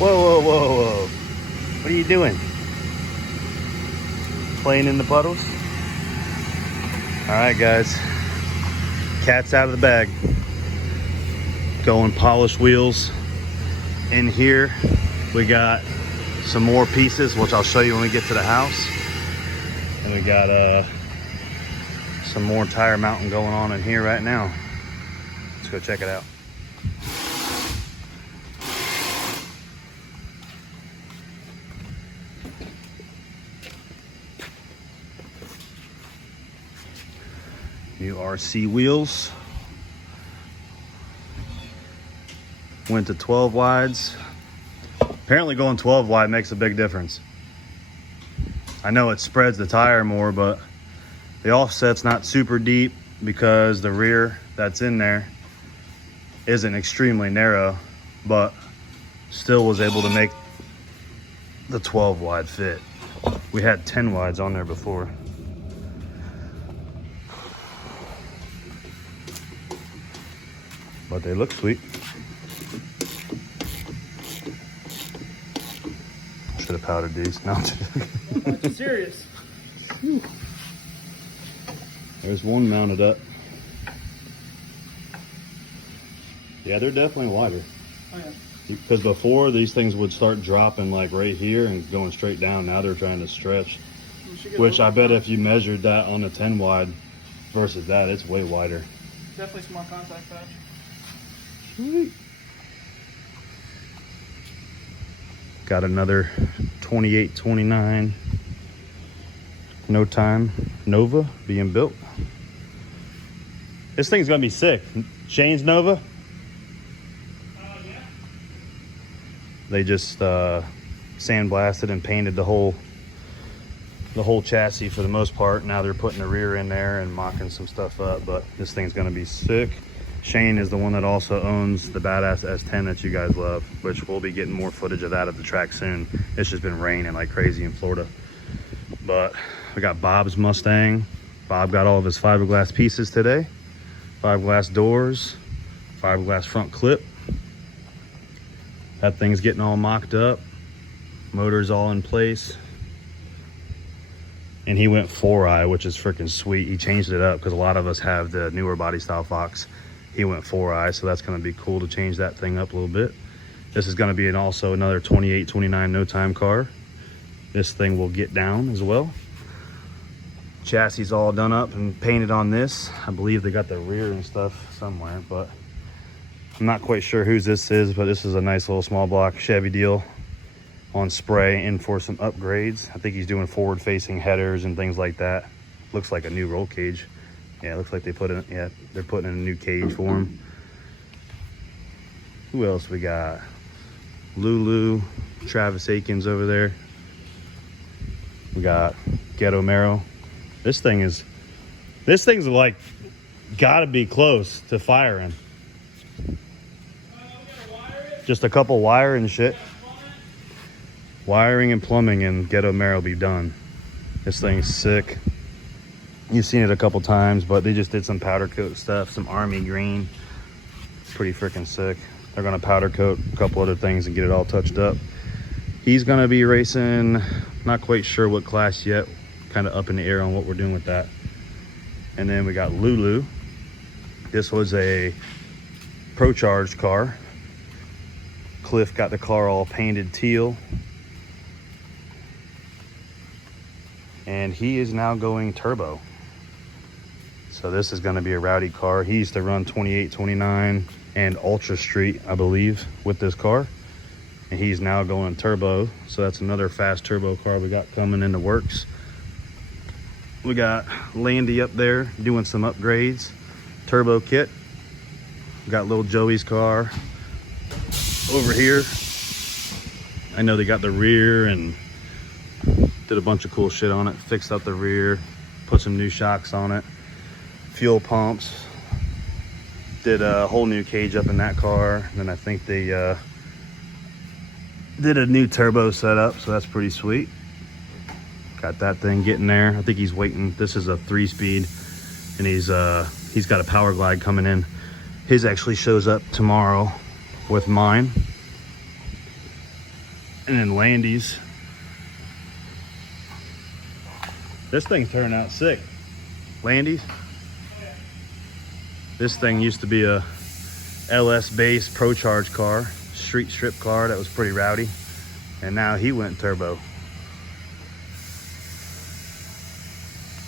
Whoa, whoa, whoa, whoa. What are you doing? Playing in the puddles? All right, guys. Cat's out of the bag. Going polish wheels. In here, we got some more pieces, which I'll show you when we get to the house. And we got some more tire mounting going on in here right now. Let's go check it out. New RC wheels. Went to 12 wides. Apparently going 12 wide makes a big difference. I know it spreads the tire more, but the offset's not super deep because the rear that's in there isn't extremely narrow, but still was able to make the 12 wide fit. We had 10 wides on there before. But they look sweet. Should have powdered these. No, I'm just serious. There's one mounted up. Yeah, they're definitely wider. Oh yeah. Because before these things would start dropping like right here and going straight down. Now they're trying to stretch. Which I bet if you measured that on a 10 wide versus that, it's way wider. Definitely small contact patch. Sweet. Got another 2829 No Time Nova being built. This thing's gonna be sick. Shane's Nova. Yeah. They just sandblasted and painted the whole chassis for the most part. Now they're putting the rear in there and mocking some stuff up, but this thing's gonna be sick. Shane is the one that also owns the badass S10 that you guys love, which we'll be getting more footage of that at the track soon. It's just been raining like crazy in Florida. But we got Bob's Mustang. Bob got all of his fiberglass pieces today. Fiberglass doors, fiberglass front clip. That thing's getting all mocked up. Motor's all in place. And he went 4-eye, which is freaking sweet. He changed it up because a lot of us have the newer body style Fox. He went 4-eye, so that's going to be cool to change that thing up a little bit. This is going to be also another 2829 No Time car. This thing will get down as well. Chassis all done up and painted on this. I believe they got the rear and stuff somewhere, but I'm not quite sure whose this is, but this is a nice little small block Chevy deal on spray and for some upgrades. I think he's doing forward facing headers and things like that. Looks like a new roll cage. Yeah, it looks like they put in, yeah, they're putting in a new cage for him. Who else we got? Lulu, Travis Akins over there. We got Ghetto Marrow. This thing's like gotta be close to firing. Just a couple wire and shit. Wiring and plumbing and Ghetto Marrow will be done. This thing's sick. You've seen it a couple times, but they just did some powder coat stuff, some army green. Pretty freaking sick. They're gonna powder coat a couple other things and get it all touched up. He's gonna be racing, not quite sure what class yet, kind of up in the air on what we're doing with that. And then we got Lulu. This was a Pro Charged car. Cliff got the car all painted teal. And he is now going turbo. So this is gonna be a rowdy car. He used to run 2829 and Ultra Street, I believe, with this car. And he's now going turbo. So that's another fast turbo car we got coming in the works. We got Landy up there doing some upgrades. Turbo kit. We got little Joey's car over here. I know they got the rear and did a bunch of cool shit on it. Fixed up the rear, put some new shocks on it. Fuel pumps. Did a whole new cage up in that car. And then I think they did a new turbo setup, so that's pretty sweet. Got that thing getting there. I think he's waiting. This is a 3-speed, and he's got a power glide coming in. His actually shows up tomorrow with mine. And then Landy's. This thing's turning out sick. Landy's. This thing used to be a LS base Pro Charge car, street strip car that was pretty rowdy. And now he went turbo.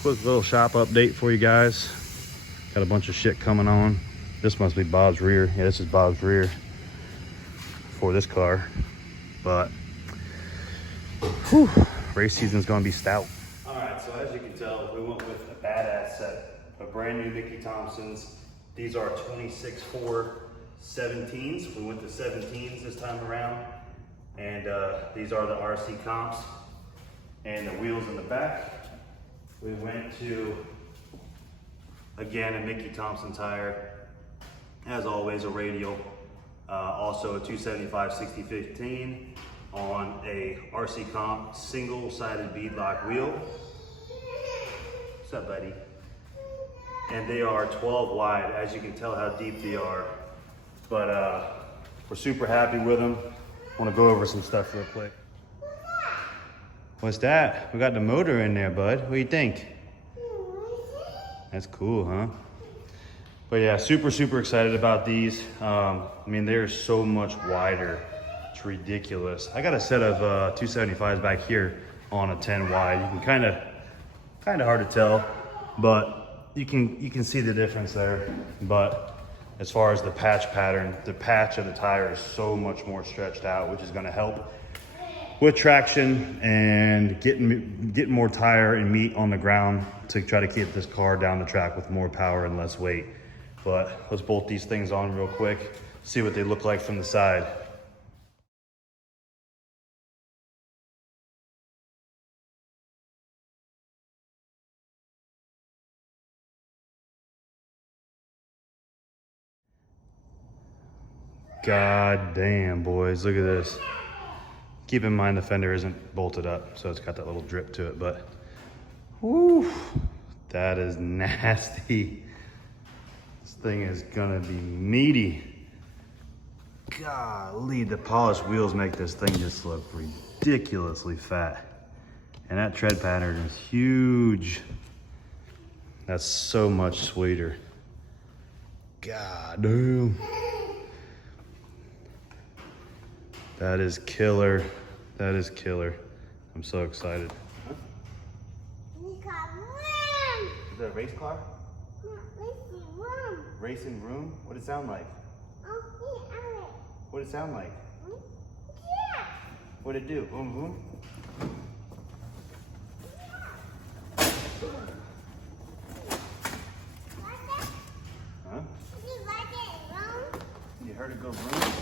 Quick little shop update for you guys. Got a bunch of shit coming on. This must be Bob's rear. Yeah, this is Bob's rear for this car. But, whew, race season's gonna be stout. All right, so as you can tell, we went with a badass set of brand new Mickey Thompsons. These are 26.4 17s. We went to 17s this time around. And these are the RC comps and the wheels in the back. We went to, again, a Mickey Thompson tire. As always, a radial. Also a 275 60/15 on a RC comp single-sided beadlock wheel. What's up, buddy? And they are 12 wide. As you can tell how deep they are. But we're super happy with them. I want to go over some stuff real quick. What's that? We got the motor in there, bud. What do you think? That's cool, huh? But yeah, super excited about these. I mean, they're so much wider. It's ridiculous. I got a set of 275s back here on a 10 wide. You can kind of hard to tell, but you can see the difference there. But as far as the patch pattern, the patch of the tire is so much more stretched out, which is gonna help with traction and getting more tire and meat on the ground to try to keep this car down the track with more power and less weight. But let's bolt these things on real quick, see what they look like from the side. God damn, boys, look at this. Keep in mind the fender isn't bolted up, so it's got that little drip to it, but whoo, that is nasty. This thing is gonna be meaty. Golly, the polished wheels make this thing just look ridiculously fat. And that tread pattern is huge. That's so much sweeter. God damn. That is killer. That is killer. I'm so excited. Huh? Is that a race car? Racing room. Racing room? What does it sound like? What does it sound like? Yeah. What did it do? Boom, boom? Huh? You heard it go boom?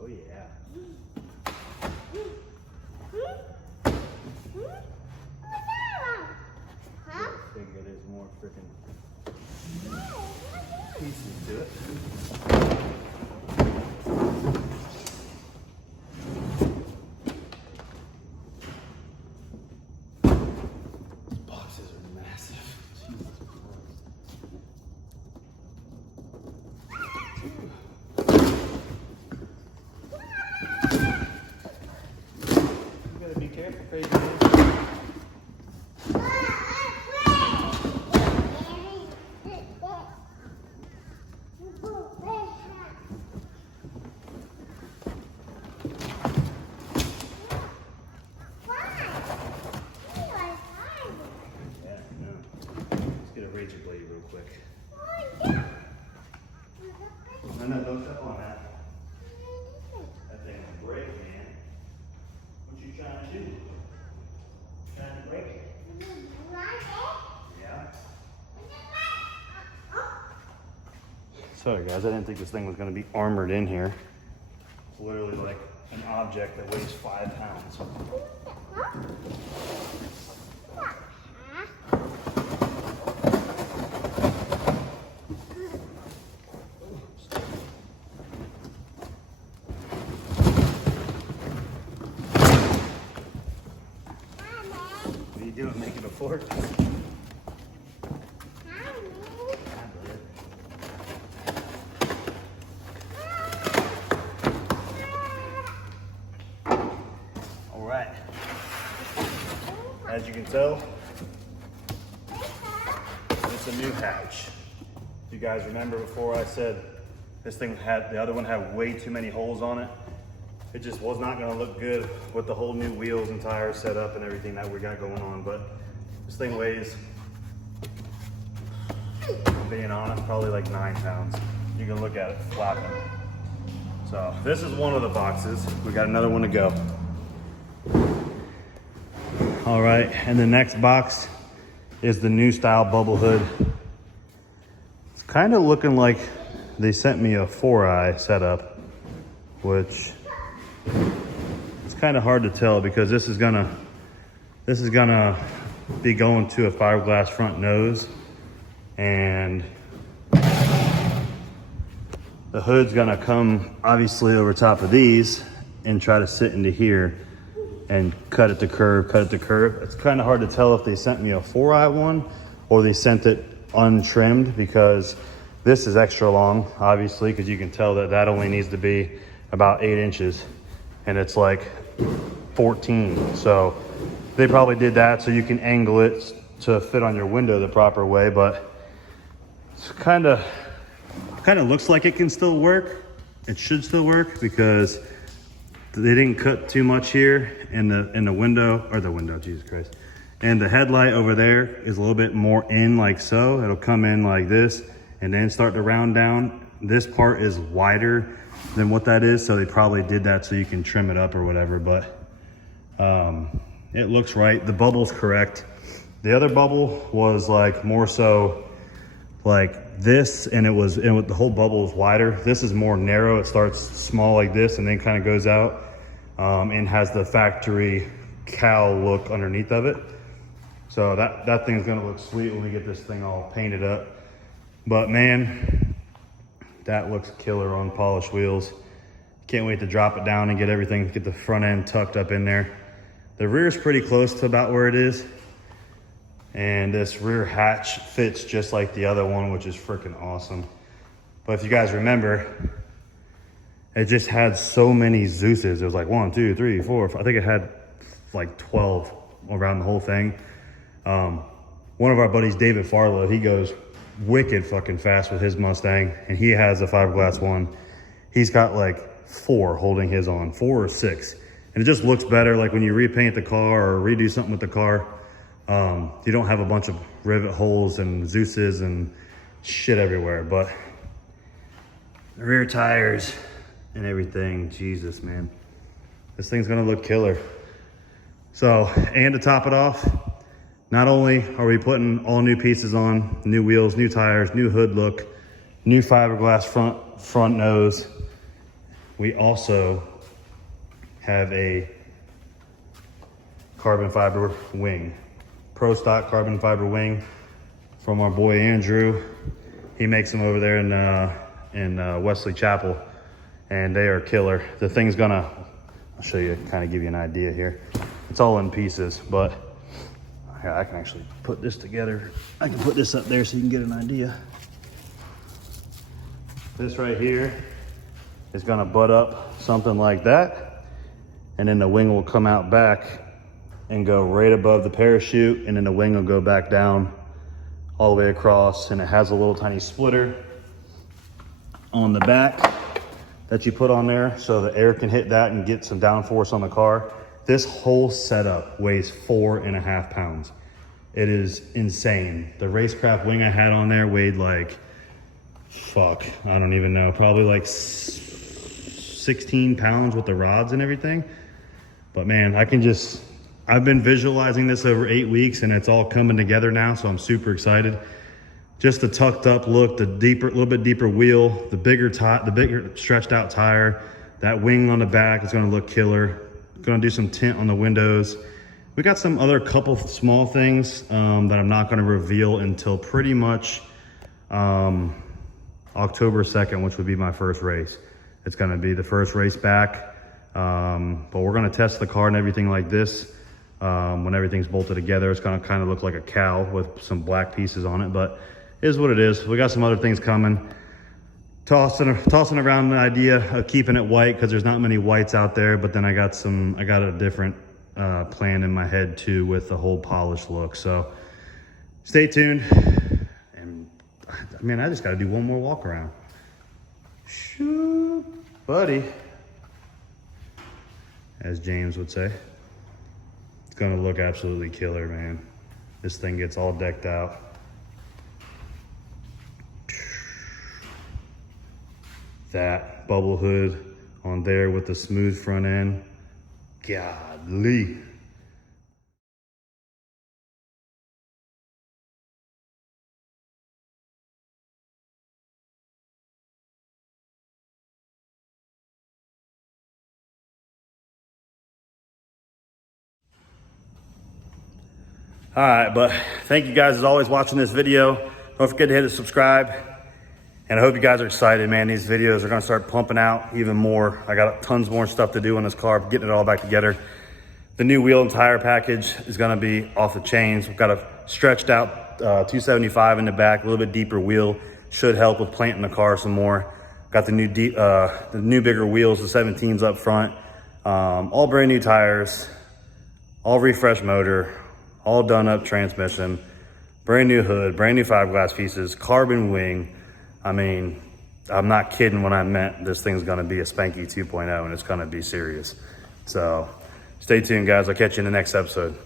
Oh yeah. I think there's more freaking pieces to it. These boxes are massive. Jesus You gotta be careful, crazy man. Razor blade real quick. No, don't step on that. That thing will break, man. What you trying to do? Trying to break it? Yeah. Sorry guys, I didn't think this thing was going to be armored in here. It's literally like an object that weighs 5 pounds. What are you doing, making a fort? As you can tell, it's a new hatch. If you guys remember before I said this thing had, the other one had way too many holes on it. It just was not gonna look good with the whole new wheels and tires set up and everything that we got going on. But this thing weighs, I'm being honest, probably like 9 pounds. You can look at it flapping. So this is one of the boxes. We got another one to go. All right, and the next box is the new style bubble hood. It's kind of looking like they sent me a 4-eye setup, which it's kind of hard to tell because this is gonna be going to a fiberglass front nose, and the hood's gonna come obviously over top of these and try to sit into here and cut it to curve, cut it to curve. It's kind of hard to tell if they sent me a 4-eye one or they sent it untrimmed, because this is extra long, obviously, because you can tell that that only needs to be about 8 inches and it's like 14. So they probably did that so you can angle it to fit on your window the proper way, but it's kind of looks like it can still work. It should still work because they didn't cut too much here in the window, Jesus Christ. And the headlight over there is a little bit more in like so. It'll come in like this and then start to round down. This part is wider than what that is, so they probably did that so you can trim it up or whatever, but it looks right. The bubble's correct. The other bubble was like more so like this, and the whole bubble is wider. This is more narrow. It starts small like this and then kind of goes out and has the factory cowl look underneath of it. So that thing's gonna look sweet when we get this thing all painted up. But man, that looks killer on polished wheels. Can't wait to drop it down and get everything, get the front end tucked up in there. The rear is pretty close to about where it is. And this rear hatch fits just like the other one, which is freaking awesome. But if you guys remember, it just had so many Zeus's. It was like 1, 2, 3, 4, 5. I think it had like 12 around the whole thing. One of our buddies, David Farlow, he goes wicked fucking fast with his Mustang, and he has a fiberglass one. He's got like 4 holding his on, 4 or 6. And it just looks better, like when you repaint the car or redo something with the car. You don't have a bunch of rivet holes and Zeus's and shit everywhere. But the rear tires and everything, Jesus, man. This thing's gonna look killer. So, and to top it off, not only are we putting all new pieces on, new wheels, new tires, new hood look, new fiberglass front nose, we also have a carbon fiber wing. Pro stock carbon fiber wing from our boy Andrew. He makes them over there in Wesley Chapel, and they are killer. The thing's gonna, I'll show you, kind of give you an idea here. It's all in pieces, but I can actually put this together. I can put this up there so you can get an idea. This right here is gonna butt up something like that, and then the wing will come out back and go right above the parachute, and then the wing will go back down all the way across, and it has a little tiny splitter on the back that you put on there so the air can hit that and get some downforce on the car. This whole setup weighs 4.5 pounds. It is insane. The Racecraft wing I had on there weighed like, fuck, I don't even know, probably like 16 pounds with the rods and everything. But man, I've been visualizing this over 8 weeks, and it's all coming together now, so I'm super excited. Just the tucked up look, the little bit deeper wheel, the bigger stretched out tire, that wing on the back is gonna look killer. Gonna do some tint on the windows. We got some other couple small things that I'm not gonna reveal until pretty much October 2nd, which would be my first race. It's gonna be the first race back, but we're gonna test the car and everything like this. When everything's bolted together, it's gonna kind of look like a cow with some black pieces on it, but it is what it is. We got some other things coming. Tossing around the idea of keeping it white because there's not many whites out there, but then I got a different plan in my head too with the whole polished look. So stay tuned. And I mean, I just got to do one more walk around. Shoot, buddy, as James would say. It's gonna look absolutely killer, man. This thing gets all decked out. That bubble hood on there with the smooth front end. Godly. All right, but thank you guys as always watching this video. Don't forget to hit the subscribe. And I hope you guys are excited, man. These videos are gonna start pumping out even more. I got tons more stuff to do on this car, getting it all back together. The new wheel and tire package is gonna be off the chains. We've got a stretched out 275 in the back, a little bit deeper wheel. Should help with planting the car some more. Got the new bigger wheels, the 17s up front. All brand new tires, all refreshed motor, all done up transmission, brand new hood, brand new fiberglass pieces, carbon wing. I mean, I'm not kidding when I meant this thing's gonna be a Spanky 2.0 and it's gonna be serious. So stay tuned, guys. I'll catch you in the next episode.